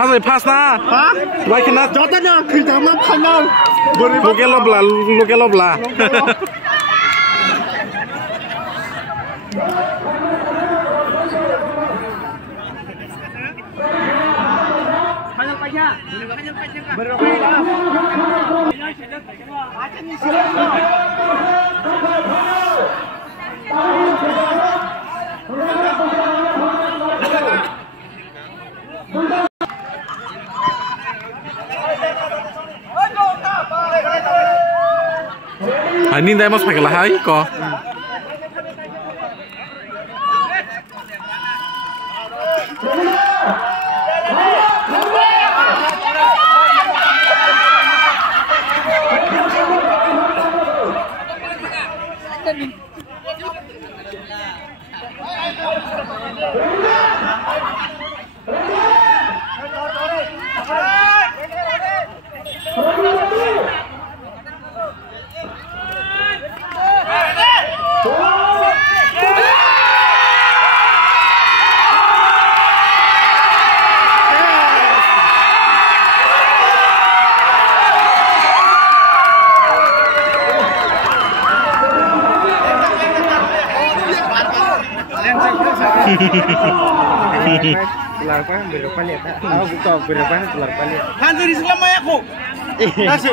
Pasai pas na, baik kena. Jatuhnya kita mah kenal. Luke lobla. Ini dah mas pakai lahai kok. Kelar pan berapa lihat? Aku buka berapa kelar pan lihat. Hantu di sebelah aku. Nasi.